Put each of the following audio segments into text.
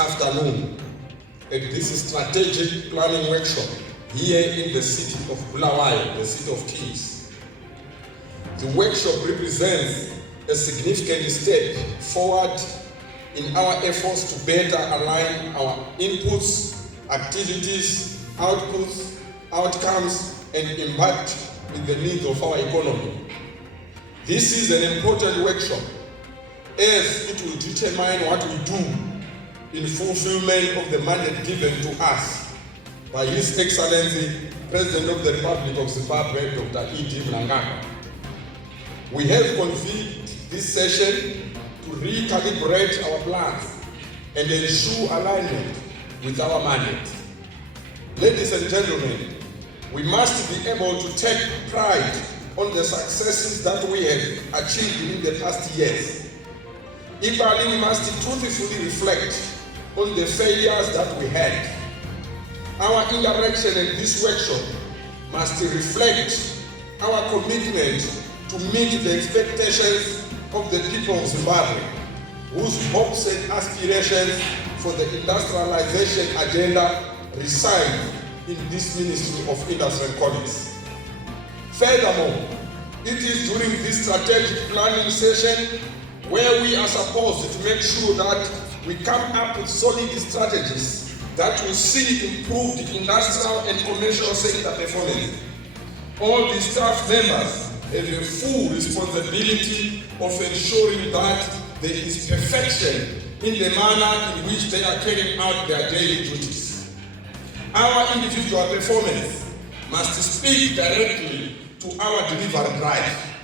afternoon at this strategic planning workshop here in the city of Bulawayo, the city of Kings. The workshop represents a significant step forward in our efforts to better align our inputs, activities, outputs, outcomes, and impact with the needs of our economy. This is an important workshop as it will determine what we do in fulfillment of the mandate given to us by His Excellency, President of the Republic of Zimbabwe, Dr. E.D. Mnangagwa. We have convened this session to recalibrate our plans and ensure alignment with our mandate. Ladies and gentlemen, we must be able to take pride on the successes that we have achieved in the past years. Equally, we must truthfully reflect on the failures that we had. Our interaction in this workshop must reflect our commitment to meet the expectations of the people of Zimbabwe, whose hopes and aspirations for the industrialization agenda reside in this Ministry of Industry and Commerce. Furthermore, it is during this strategic planning session where we are supposed to make sure that we come up with solid strategies that will see improved industrial and commercial sector performance. All the staff members have a full responsibility of ensuring that there is perfection in the manner in which they are carrying out their daily duties. Our individual performance must speak directly to our delivery drive.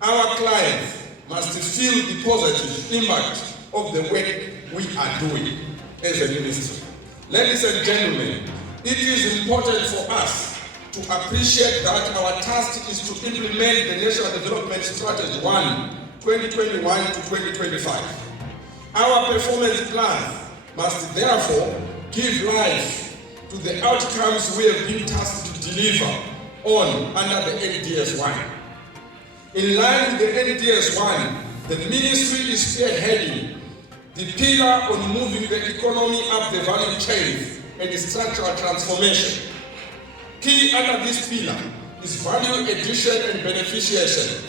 Our clients must feel the positive impact of the work we are doing as a ministry. Ladies and gentlemen, it is important for us to appreciate that our task is to implement the National Development Strategy 1, 2021 to 2025. Our performance plans must therefore give life to the outcomes we have been tasked to deliver on under the NDS-1. In line with the NDS-1, the ministry is spearheading the pillar on moving the economy up the value chain and structural transformation. Key under this pillar is value addition and beneficiation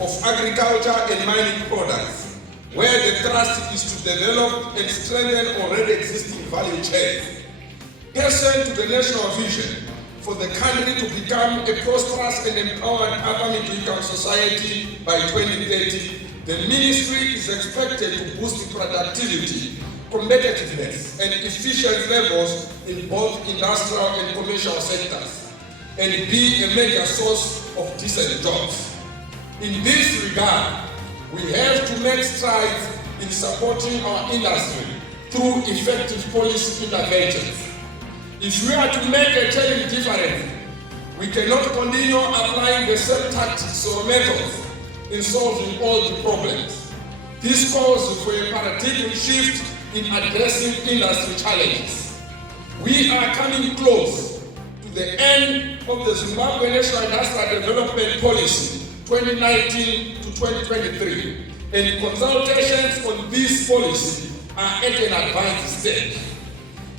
of agriculture and mining products, where the thrust is to develop and strengthen already existing value chains. Pursuant to the national vision for the country to become a prosperous and empowered upper middle-income society by 2030, the ministry is expected to boost productivity, competitiveness, and efficiency levels in both industrial and commercial sectors, and be a major source of decent jobs. In this regard, we have to make strides in supporting our industry through effective policy interventions. If we are to make a telling difference, we cannot continue applying the same tactics or methods in solving all the problems. This calls for a paradigm shift in addressing industry challenges. We are coming close to the end of the Zimbabwe National Industrial Development Policy 2019 to 2023, and consultations on this policy are at an advanced stage.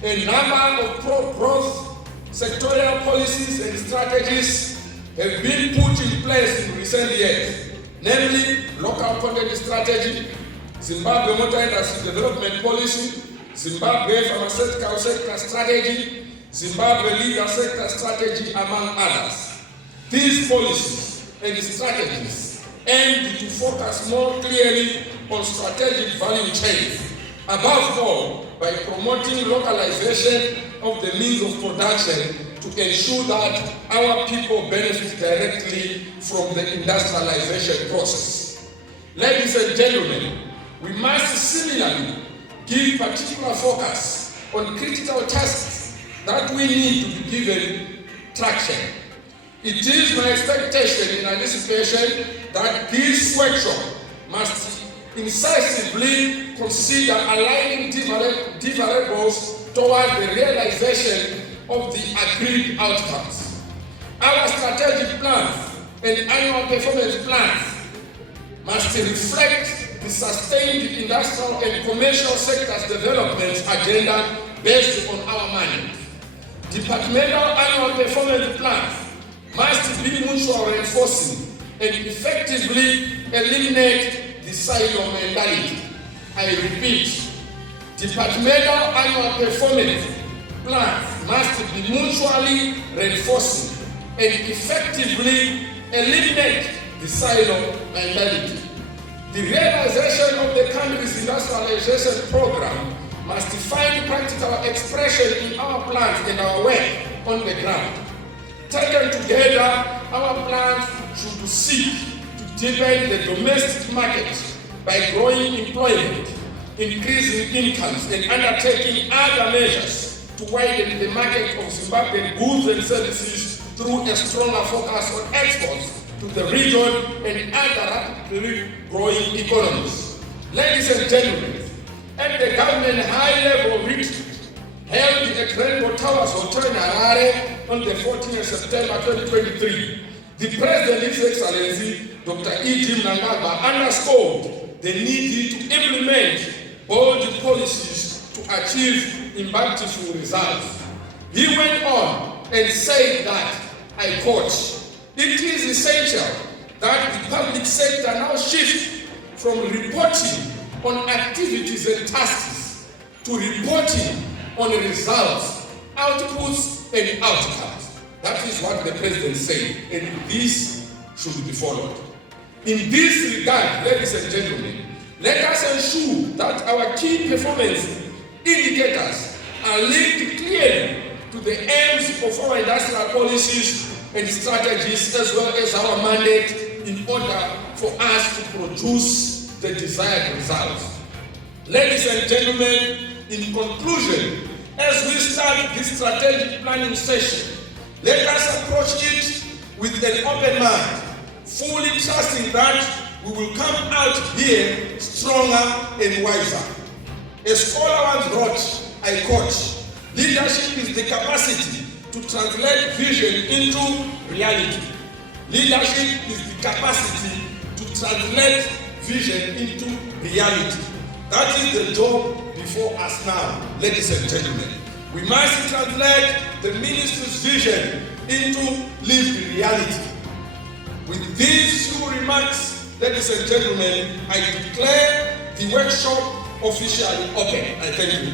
A number of pro-growth sectorial policies and strategies have been put in place in recent years, namely local content strategy, Zimbabwe Motor Industry Development Policy, Zimbabwe Pharmaceutical Sector Strategy, Zimbabwe Legal Sector Strategy, among others. These policies and strategies aim to focus more clearly on strategic value chains, above all by promoting localization of the means of production to ensure that our people benefit directly from the industrialization process. Ladies and gentlemen, we must similarly give particular focus on critical tasks that we need to be given traction. It is my expectation and anticipation that this workshop must incisively consider aligning deliverables toward the realization of the agreed outcomes. Our strategic plans and annual performance plans must reflect the sustained industrial and commercial sectors development agenda based on our mandate. Departmental annual performance plans must be mutually reinforcing and effectively eliminate the silo mentality. I repeat, departmental annual performance plans must be mutually reinforcing and effectively eliminate the silo mentality. The realization of the country's industrialization program must find practical expression in our plans and our work on the ground. Taken together, our plans should seek to deepen the domestic market by growing employment, increasing incomes, and undertaking other measures to widen the market of Zimbabwean goods and services through a stronger focus on exports to the region and other rapidly growing economies. Ladies and gentlemen, at the government high-level meeting held at Rainbow Towers Hotel in Harare on the 14th of September 2023, the President, His Excellency Dr. E.G. Mnangagwa, underscored the need to implement bold policies to achieve impactful results. He went on and said that, I quote, "It is essential that the public sector now shift from reporting on activities and tasks to reporting on results, outputs, and outcomes." That is what the President said, and this should be followed. In this regard, ladies and gentlemen, let us ensure that our key performance indicators are linked clearly to the aims of our industrial policies and strategies, as well as our mandate, in order for us to produce the desired results. Ladies and gentlemen, in conclusion, as we start this strategic planning session, let us approach it with an open mind, fully trusting that we will come out here stronger and wiser. A scholar once wrote, I quote, "Leadership is the capacity to translate vision into reality." Leadership is the capacity to translate vision into reality. That is the job before us now, ladies and gentlemen. We must translate the ministry's vision into lived reality. With these few remarks, ladies and gentlemen, I declare the workshop officially open. I thank you.